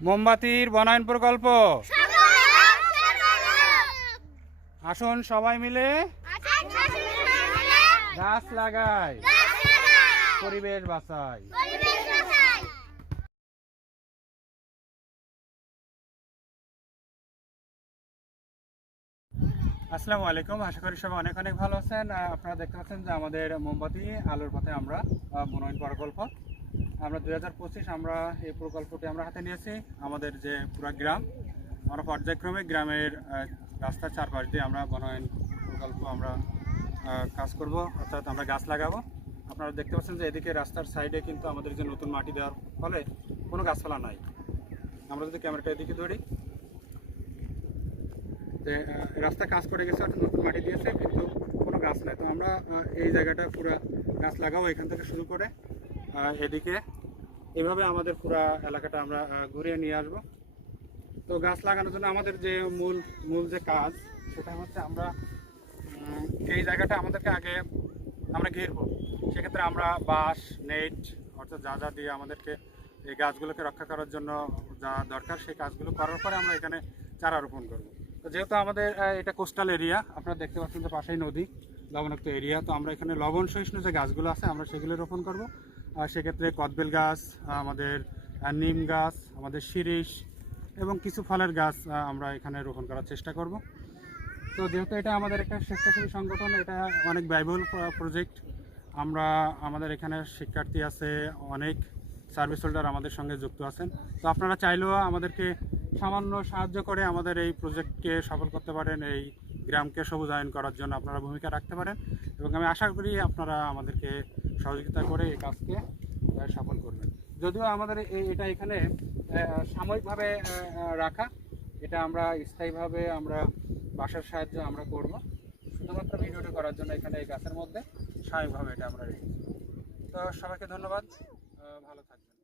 মোমবাতির বনায়ন প্রকল্প। আসুন সবাই মিলে গাছ লাগাই। পরিবেশ বাঁচাই। আসসালামু আলাইকুম। আশা করি সবাই অনেক অনেক ভালো আছেন। আপনারা দেখতে পাচ্ছেন যে আমাদের মোমবাতি আলোর পথে আমরা আহ, বনয়ন প্রকল্প আমরা দুই হাজার পঁচিশ আমরা এই প্রকল্পটি আমরা হাতে নিয়েছি। আমাদের যে পুরা গ্রাম, আমরা পর্যায়ক্রমে গ্রামের রাস্তার চারপাশ দিয়ে আমরা বনয়ন প্রকল্প আমরা কাজ করব, অর্থাৎ আমরা গাছ লাগাবো। আপনারা দেখতে পাচ্ছেন যে এদিকে রাস্তার সাইডে কিন্তু আমাদের যে নতুন মাটি দেওয়ার ফলে কোনো গাছপালা নাই। আমরা যদি ক্যামেরাটা এদিকে ধরি, যে রাস্তা কাজ করে গেছে একটা নতুন মাটি দিয়েছে, কিন্তু কোনো গাছ নাই। তো আমরা এই জায়গাটা পুরো গাছ লাগাবো, এখান থেকে শুরু করে এদিকে। এভাবে আমাদের পুরো এলাকাটা আমরা ঘুরিয়ে নিয়ে আসব। তো গাছ লাগানোর জন্য আমাদের যে মূল মূল যে কাজ, সেটা হচ্ছে আমরা এই জায়গাটা আমাদেরকে আগে আমরা ঘিরবো। সেক্ষেত্রে আমরা বাঁশ, নেট, অর্থাৎ যা যা দিয়ে আমাদেরকে এই গাছগুলোকে রক্ষা করার জন্য যা দরকার, সেই কাজগুলো করার পরে আমরা এখানে চারা রোপণ করব। তো যেহেতু আমাদের এটা কোস্টাল এরিয়া, আপনারা দেখতে পাচ্ছেন যে পাশেই নদী, লবণাক্ত এরিয়া। তো আমরা এখানে লবণ সহিষ্ণু যে গাছগুলো আছে, আমরা সেগুলো রোপণ করব। সেক্ষেত্রে কদবেল গাছ আমাদের নিম গাছ, আমাদের শিরিষ এবং কিছু ফলের গাছ আমরা এখানে রোপণ করার চেষ্টা করব। তো যেহেতু এটা আমাদের একটা স্বেচ্ছাসেবী সংগঠন, এটা অনেক ব্যয়বহুল প্রজেক্ট আমরা, আমাদের এখানে শিক্ষার্থী আছে অনেক সার্ভিস হোল্ডার আমাদের সঙ্গে যুক্ত আছেন। তো আপনারা চাইলেও আমাদেরকে সামান্য সাহায্য করে আমাদের এই প্রজেক্টকে সফল করতে পারেন, এই গ্রামকে সবুজায়ন করার জন্য আপনারা ভূমিকা রাখতে পারেন এবং আমি আশা করি আপনারা আমাদেরকে সহযোগিতা করে এই কাজকে সফল করবেন। যদিও আমাদের এটা এখানে সাময়িকভাবে রাখা, এটা আমরা স্থায়ীভাবে আমরা বাসার সাহায্যে আমরা করব। শুধুমাত্র ভিডিওটি করার জন্য এখানে এই গাছের মধ্যে স্বাভাবিকভাবে এটা আমরা রেখেছি। তো সবাইকে ধন্যবাদ ভালো থাকবেন।